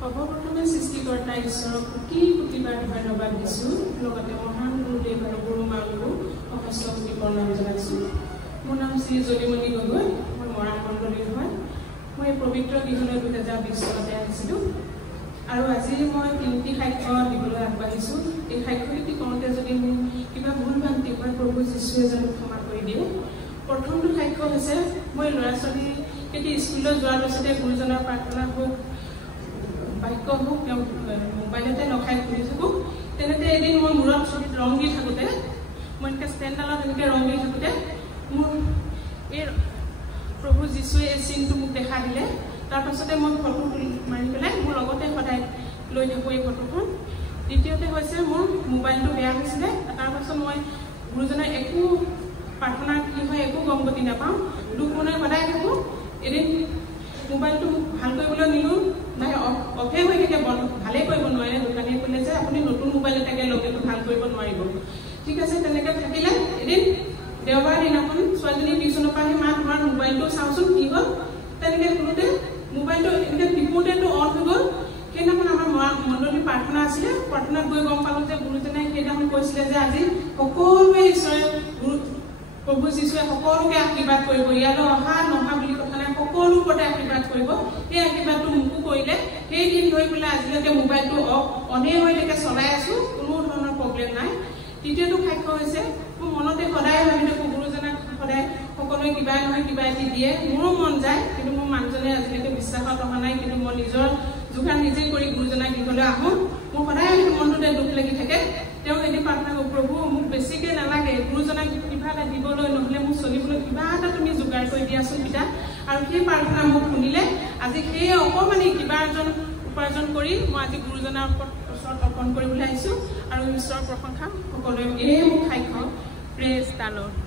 সৰ্বপ্ৰথমে সৃষ্টিকৰ্তা ঈশ্বৰক কোটি কোটিবাৰ ধন্যবাদ দিছোঁ। লগতে মহান গুৰুদেৱ আৰু গুৰু মাকো অশেষ কোটি প্ৰণাম জনাইছোঁ। মোৰ নাম শ্ৰী জ্যোতিমণি গগৈ, মই মৰাণ মণ্ডলীৰ হয়। মই পবিত্ৰ গৃহলৈ 2020 চনতে আহিছিলোঁ আৰু আজি মই 3টি সাক্ষ্য দিবলৈ আগবাঢ়িছোঁ। এই সাক্ষ্যটি কৰোঁতে যদি মোৰ কিবা ভুল ভ্ৰান্তি হয় প্ৰভু যীশুৱে যেন ক্ষমা কৰি দিয়ে। প্ৰথমটো সাক্ষ্য হৈছে মই ল'ৰা ছোৱালীকেইটি স্কুললৈ যোৱাৰ পিছতে গুৰুজনাৰ প্ৰাৰ্থনা হওক বাক্য হওক তেওঁ মোবাইলতে নখাই শুনি থাকোঁ। তেনেতে এদিন মই মূৰত ছবিত ৰং দি থাকোঁতে মই এনেকৈ ষ্টেণ্ডডালত এনেকৈ ৰং দি থাকোঁতে মোৰ এই প্ৰভু যীশুৱে এই চিনটো মোক দেখা দিলে। তাৰপাছতে মই ফটো মাৰি পেলাই মোৰ লগতে সদায় লৈ থাকোঁ এই ফটোখন। দ্বিতীয়তে হৈছে মোৰ মোবাইলটো বেয়া হৈছিলে। তাৰপাছত মই গুৰুজনাৰ একো প্ৰাৰ্থনা কি হয় একো গম গতি নাপাওঁ, দুখ মনে সদায় থাকোঁ। এদিন মোবাইলটো ভাল কৰিবলৈ নিলোঁ, নাই অফে হৈ থাকে, ভালেই কৰিব নোৱাৰে। দোকানীয়ে ক'লে যে আপুনি নতুন মোবাইল এটাকে লগেটো ভাল কৰিব নোৱাৰিব। ঠিক আছে, তেনেকৈ থাকিলে। এদিন দেওবাৰ দিনাখন ছোৱালীজনী টিউশ্যনৰ পৰা আহি মা তোমাৰ মোবাইলটো চাওঁচোন কি হ'ল। তেনেকৈ শুনোতে মোবাইলটো এনেকৈ টিপোঁতেতো অন হৈ গ'ল। সেইদিনাখন আমাৰ মণ্ডলীৰ প্ৰাৰ্থনা আছিলে। প্ৰাৰ্থনাত গৈ গম পালোঁ যে গুৰুজনাই সেইদিনাখন কৈছিলে যে আজি সকলোৱে ঈশ্বৰে প্ৰভু যীশুৱে সকলোকে আশীৰ্বাদ কৰিব, ইয়ালৈ অহা নহা বুলি কথা নাই, সকলো ওপৰতে আশীৰ্বাদ কৰিব। সেই আশীৰ্বাদটো মোকো কৰিলে। সেইদিন ধৰি পেলাই আজিলৈকে মোবাইলটো অনেই হৈ থাকে, চলাই আছোঁ, কোনো ধৰণৰ প্ৰব্লেম নাই। তৃতীয়টো সাক্ষ্য হৈছে মোৰ মনতে সদায় ভাবি থাকোঁ গুৰুজনাক সদায় সকলোৱে কিবা নহয় কিবা এটি দিয়ে। মোৰো মন যায়, কিন্তু মোৰ মানুহজনে আজিলৈকে বিশ্বাসত অহা নাই। কিন্তু মই নিজৰ যোগান নিজে কৰি গুৰুজনাক গৃহলৈ আহোঁ। মোৰ সদায় সেইটো মনটোতে দুখ লাগি থাকে। তেওঁ এদিন প্ৰাৰ্থনা কৰোঁ, প্ৰভু মোক বেছিকৈ নালাগে, গুৰুজনাক কিবা এটা দিবলৈ, নহ'লে মোক চলিবলৈ কিবা এটা তুমি যোগাৰ কৰি দিয়াচোন পিতা। আৰু সেই প্ৰাৰ্থনা মোক শুনিলে। আজি সেই অকণমানি কিবা এজন উপাৰ্জন কৰি মই আজি গুৰুজনাৰ ওচৰত অৰ্পণ কৰিবলৈ আহিছোঁ আৰু ঈশ্বৰৰ প্ৰশংসা সকলোৱে। এই মোক সাক্ষ্য। Praise the lord.